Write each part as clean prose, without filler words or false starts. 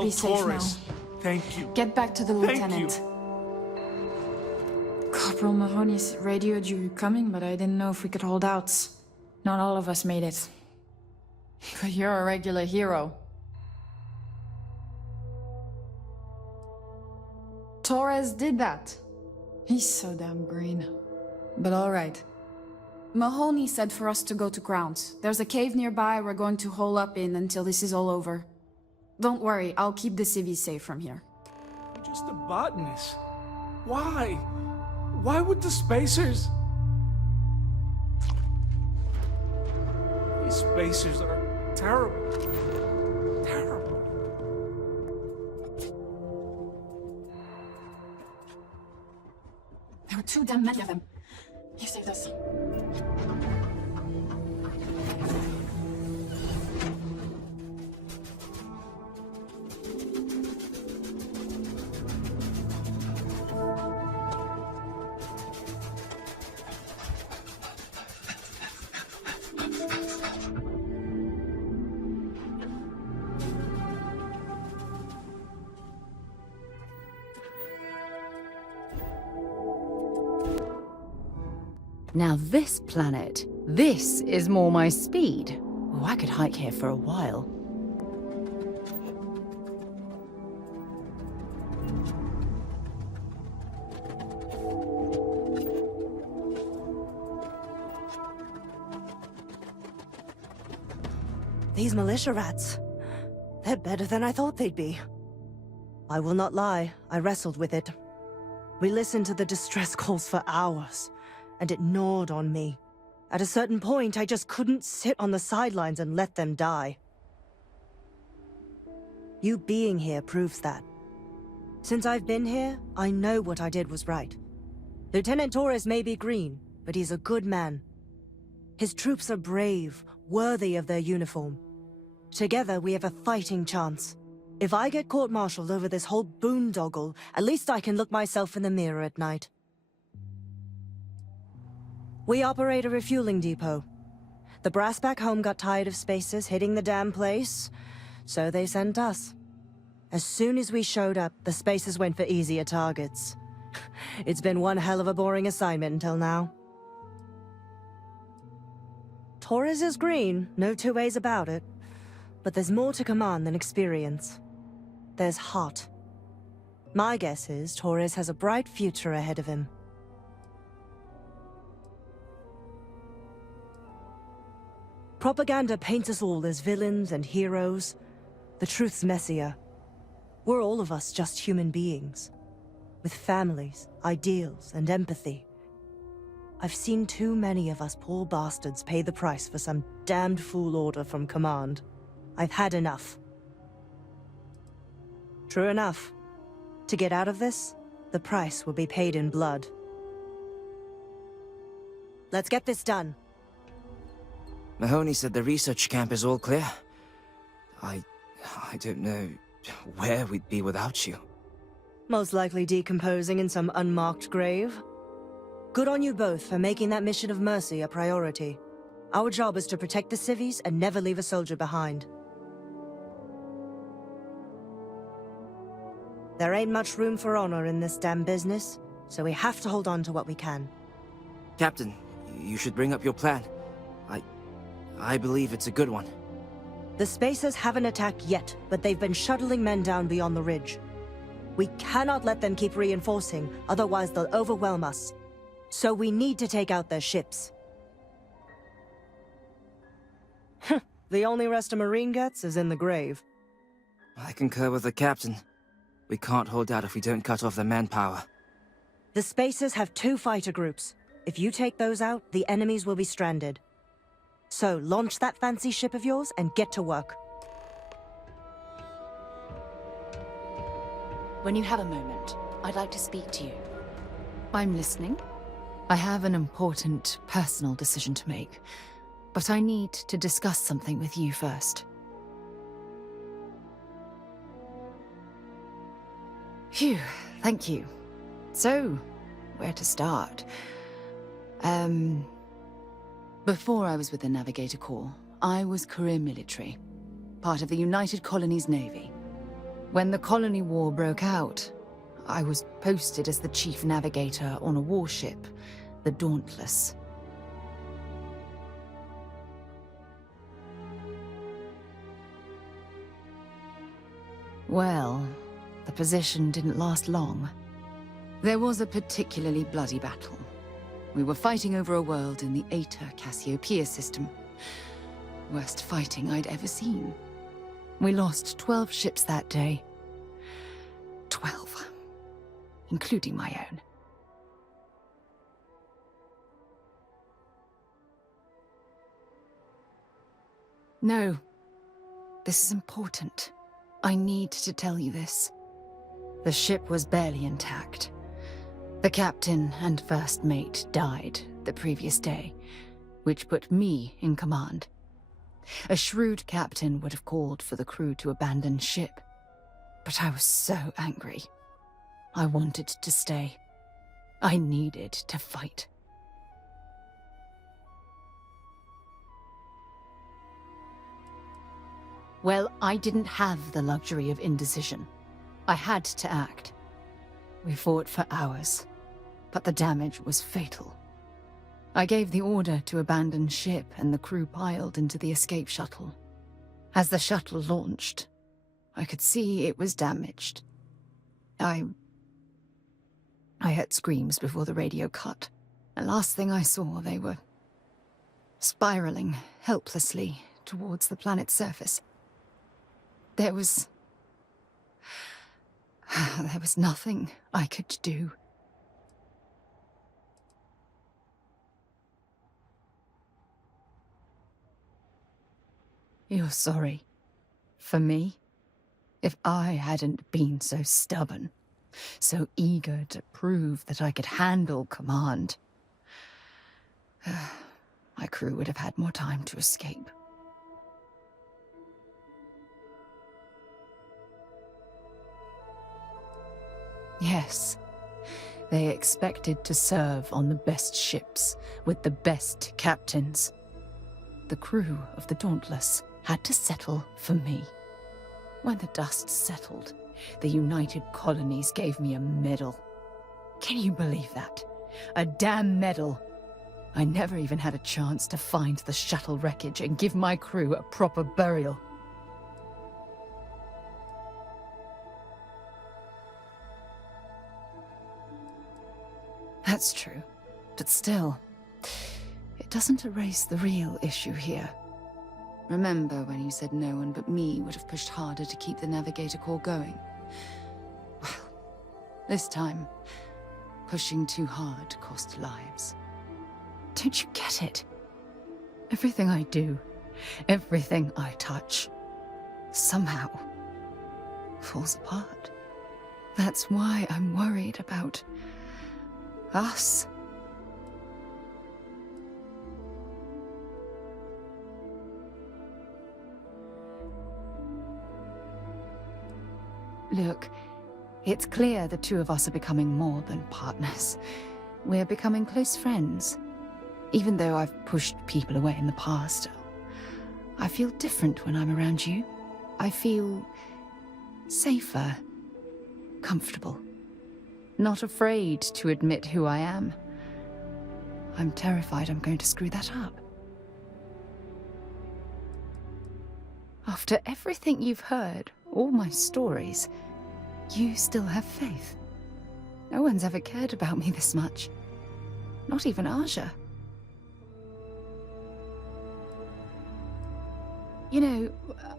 You'll be safe Torres. now. Thank you. Get back to the Thank lieutenant. Corporal Mahoney radioed you coming, but I didn't know if we could hold out. Not all of us made it. But you're a regular hero. Torres did that. He's so damn green. But alright. Mahoney said for us to go to ground. There's a cave nearby we're going to hole up in until this is all over. Don't worry, I'll keep the civvies safe from here. You're just a botanist. Why? Why would the spacers... These spacers are terrible. Terrible. There were too damn many of them. You saved us. Now this planet, this is more my speed. Oh, I could hike here for a while. These militia rats. They're better than I thought they'd be. I will not lie, I wrestled with it. We listened to the distress calls for hours, and it gnawed on me. At a certain point, I just couldn't sit on the sidelines and let them die. You being here proves that. Since I've been here, I know what I did was right. Lieutenant Torres may be green, but he's a good man. His troops are brave, worthy of their uniform. Together, we have a fighting chance. If I get court-martialed over this whole boondoggle, at least I can look myself in the mirror at night. We operate a refueling depot. The brass back home got tired of spacers hitting the damn place, so they sent us. As soon as we showed up, the spacers went for easier targets. It's been one hell of a boring assignment until now. Torres is green, no two ways about it. But there's more to command than experience. There's heart. My guess is Torres has a bright future ahead of him. Propaganda paints us all as villains and heroes. The truth's messier. We're all of us just human beings. With families, ideals, and empathy. I've seen too many of us poor bastards pay the price for some damned fool order from command. I've had enough. True enough. To get out of this, the price will be paid in blood. Let's get this done. Mahoney said the research camp is all clear. I don't know where we'd be without you. Most likely decomposing in some unmarked grave. Good on you both for making that mission of mercy a priority. Our job is to protect the civvies and never leave a soldier behind. There ain't much room for honor in this damn business, so we have to hold on to what we can. Captain, you should bring up your plan. I believe it's a good one. The Spacers haven't attacked yet, but they've been shuttling men down beyond the ridge. We cannot let them keep reinforcing, otherwise they'll overwhelm us. So we need to take out their ships. The only rest a Marine gets is in the grave. I concur with the captain. We can't hold out if we don't cut off their manpower. The Spacers have 2 fighter groups. If you take those out, the enemies will be stranded. So, launch that fancy ship of yours and get to work. When you have a moment, I'd like to speak to you. I'm listening. I have an important personal decision to make, but I need to discuss something with you first. Phew, thank you. So, where to start? Before I was with the Navigator Corps, I was career military, part of the United Colonies Navy. When the colony war broke out, I was posted as the chief navigator on a warship, the Dauntless. Well, the position didn't last long. There was a particularly bloody battle. We were fighting over a world in the Eta Cassiopeia system. Worst fighting I'd ever seen. We lost 12 ships that day. 12. Including my own. No. This is important. I need to tell you this. The ship was barely intact. The captain and first mate died the previous day, which put me in command. A shrewd captain would have called for the crew to abandon ship, but I was so angry. I wanted to stay. I needed to fight. Well, I didn't have the luxury of indecision. I had to act. We fought for hours, but the damage was fatal. I gave the order to abandon ship and the crew piled into the escape shuttle. As the shuttle launched, I could see it was damaged. I heard screams before the radio cut. The last thing I saw, they were spiraling helplessly towards the planet's surface. There was nothing I could do. You're sorry. For me? If I hadn't been so stubborn, so eager to prove that I could handle command, my crew would have had more time to escape. Yes, they expected to serve on the best ships, with the best captains. The crew of the Dauntless had to settle for me. When the dust settled, the United Colonies gave me a medal. Can you believe that? A damn medal! I never even had a chance to find the shuttle wreckage and give my crew a proper burial. That's true, but still, it doesn't erase the real issue here. Remember when you said no one but me would have pushed harder to keep the Navigator Corps going? Well, this time, pushing too hard cost lives. Don't you get it? Everything I do, everything I touch, somehow falls apart. That's why I'm worried about us. Look, it's clear the two of us are becoming more than partners. We're becoming close friends. Even though I've pushed people away in the past, I feel different when I'm around you. I feel safer, comfortable. Not afraid to admit who I am. I'm terrified I'm going to screw that up. After everything you've heard, all my stories, you still have faith. No one's ever cared about me this much. Not even Aja. You know,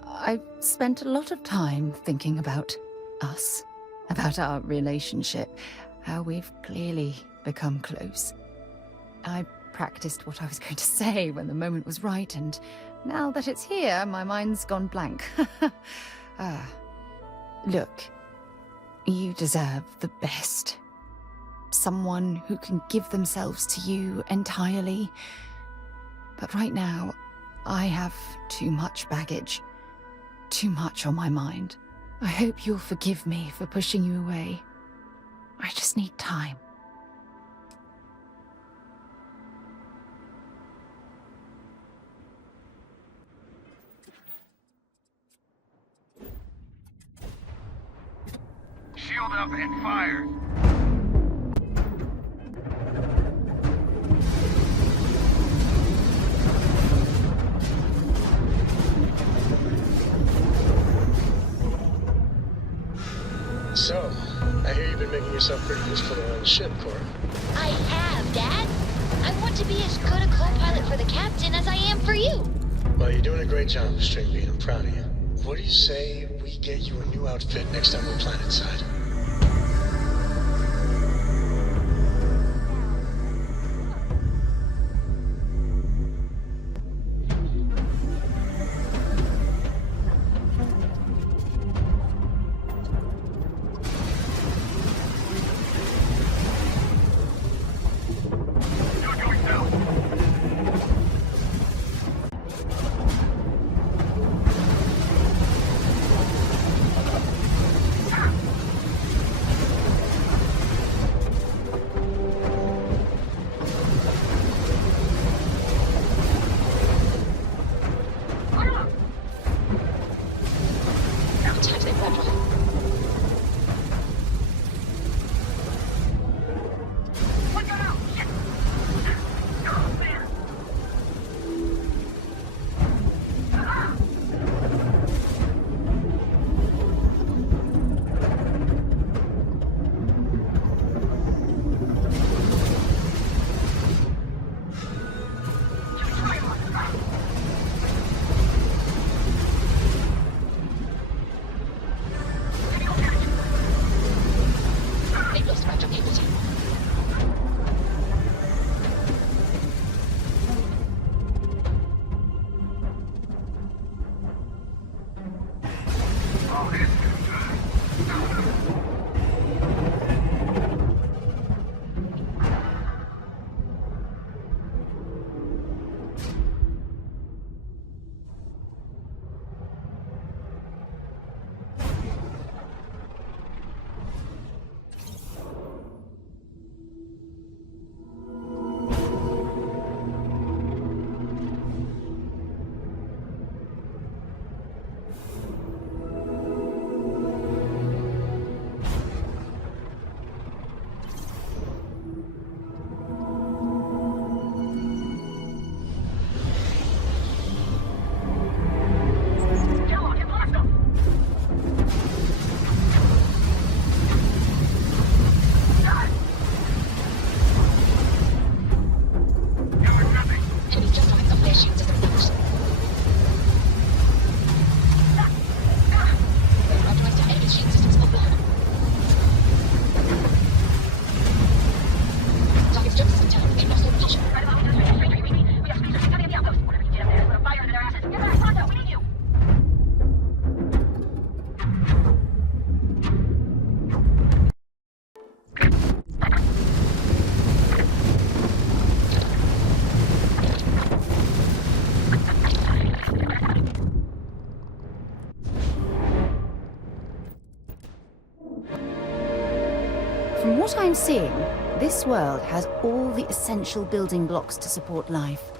I've spent a lot of time thinking about us. About our relationship, how we've clearly become close. I practiced what I was going to say when the moment was right, and now that it's here, my mind's gone blank. Look, you deserve the best. Someone who can give themselves to you entirely. But right now, I have too much baggage, too much on my mind. I hope you'll forgive me for pushing you away. I just need time. fires. So, I hear you've been making yourself pretty useful around the ship, Cora. I have, Dad. I want to be as good a co-pilot for the captain as I am for you. Well, you're doing a great job, Stringbean. I'm proud of you. What do you say we get you a new outfit next time we're planetside? From what I'm seeing, this world has all the essential building blocks to support life.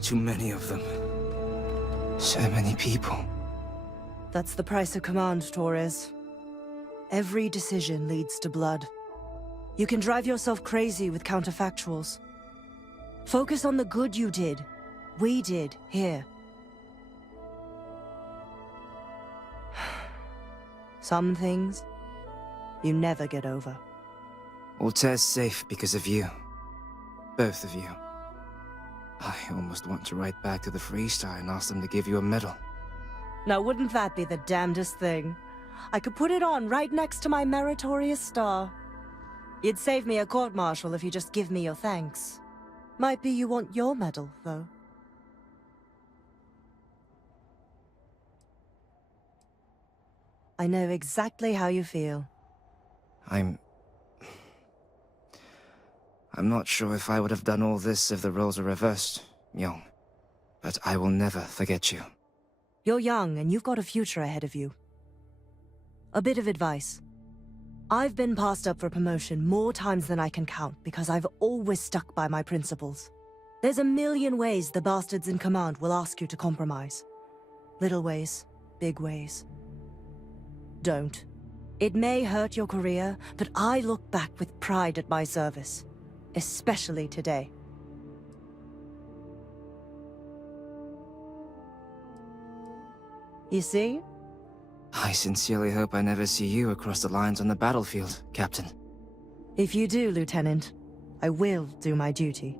Too many of them. So many people. That's the price of command, Torres. Every decision leads to blood. You can drive yourself crazy with counterfactuals. Focus on the good you did. We did, here. Some things, you never get over. Altair's safe because of you. Both of you. I almost want to write back to the Freestar and ask them to give you a medal. Now wouldn't that be the damnedest thing? I could put it on right next to my meritorious star. You'd save me a court-martial if you just give me your thanks. Might be you want your medal, though. I know exactly how you feel. I'm not sure if I would have done all this if the roles were reversed, Myung. But I will never forget you. You're young, and you've got a future ahead of you. A bit of advice. I've been passed up for promotion more times than I can count because I've always stuck by my principles. There's a million ways the bastards in command will ask you to compromise. Little ways, big ways. Don't. It may hurt your career, but I look back with pride at my service. Especially today. You see? I sincerely hope I never see you across the lines on the battlefield, Captain. If you do, Lieutenant, I will do my duty.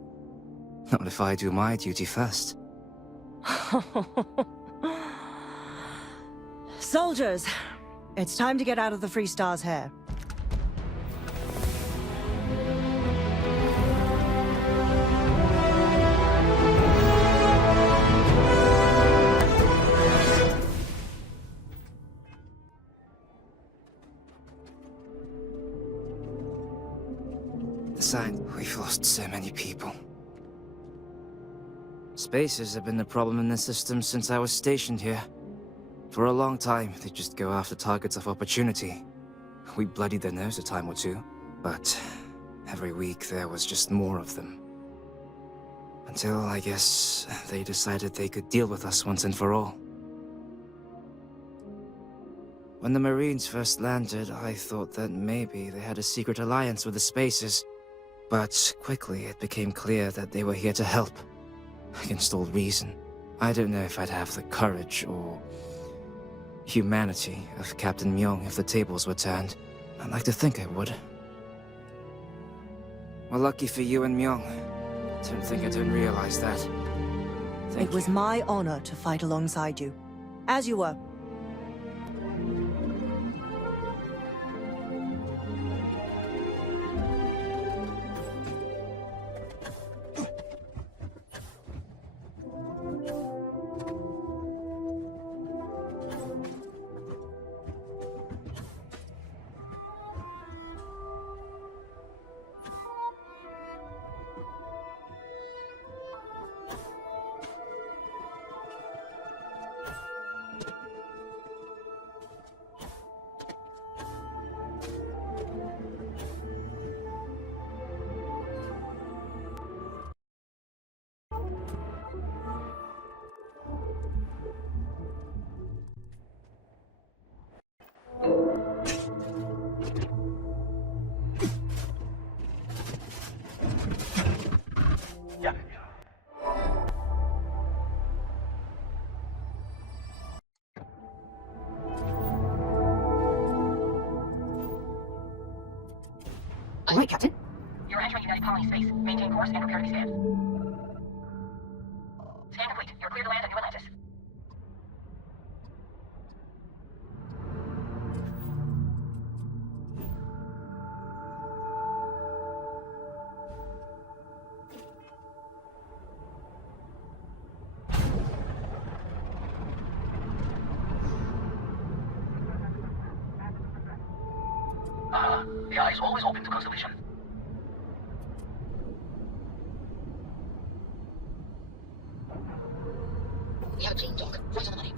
Not if I do my duty first. Soldiers, it's time to get out of the Freestar's hair. The sign, we've lost so many people. Spacers have been the problem in the system since I was stationed here. For a long time, they just go after targets of opportunity. We bloodied their nose a time or two, but every week there was just more of them. Until, I guess, they decided they could deal with us once and for all. When the Marines first landed, I thought that maybe they had a secret alliance with the Spacers. But quickly it became clear that they were here to help. Against all reason. I don't know if I'd have the courage or humanity of Captain Myung if the tables were turned. I'd like to think I would. Well, lucky for you and Myung. Don't think I don't realize that. Thank It was you. my honor to fight alongside you. As you were. Right, Captain. You're entering United Colony space. Maintain course and prepare to be scanned. Scan complete. You're clear to land at New Atlantis. The eye is always open to constellation. We have a clean dock, right on the money.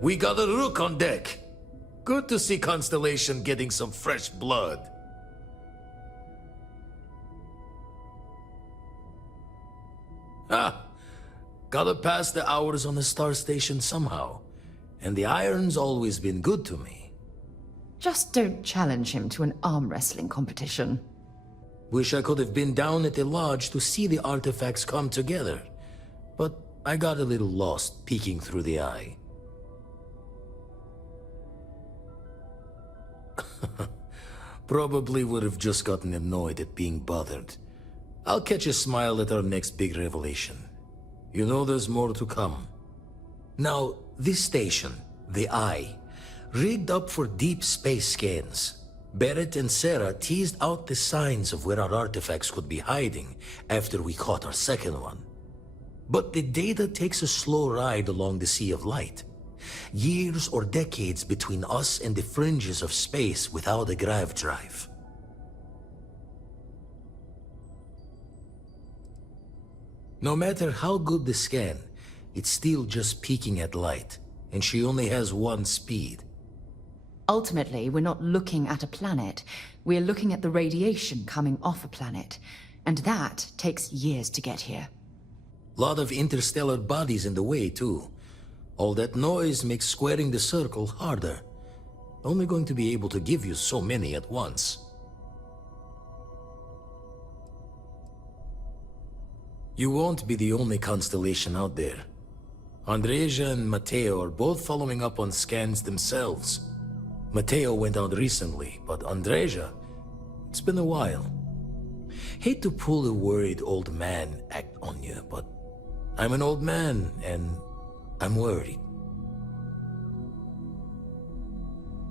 We got a rook on deck. Good to see Constellation getting some fresh blood. Ah, gotta pass the hours on the star station somehow. And the iron's always been good to me. Just don't challenge him to an arm wrestling competition. Wish I could have been down at the lodge to see the artifacts come together. But I got a little lost peeking through the eye. Probably would have just gotten annoyed at being bothered. I'll catch a smile at our next big revelation. You know there's more to come. Now, this station, the Eye, rigged up for deep space scans. Barrett and Sarah teased out the signs of where our artifacts could be hiding after we caught our second one. But the data takes a slow ride along the Sea of Light. Years or decades between us and the fringes of space without a grav drive. No matter how good the scan, it's still just peeking at light, and she only has one speed. Ultimately, we're not looking at a planet. We're looking at the radiation coming off a planet. And that takes years to get here. Lot of interstellar bodies in the way, too. All that noise makes squaring the circle harder. Only going to be able to give you so many at once. You won't be the only constellation out there. Andreja and Matteo are both following up on scans themselves. Matteo went out recently, but Andreja, it's been a while. Hate to pull a worried old man act on you, but I'm an old man, and I'm worried.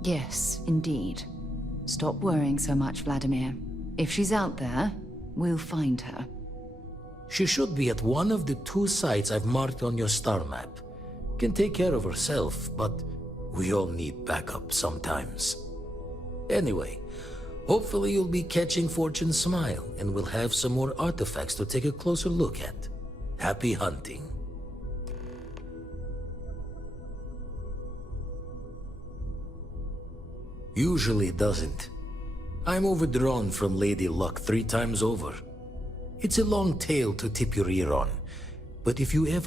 Yes, indeed. Stop worrying so much, Vladimir. If she's out there, we'll find her. She should be at one of the 2 sites I've marked on your star map. Can take care of herself, but we all need backup sometimes. Anyway, hopefully you'll be catching Fortune's smile, and we'll have some more artifacts to take a closer look at. Happy hunting. Usually doesn't. I'm overdrawn from Lady Luck 3 times over. It's a long tale to tip your ear on, but if you ever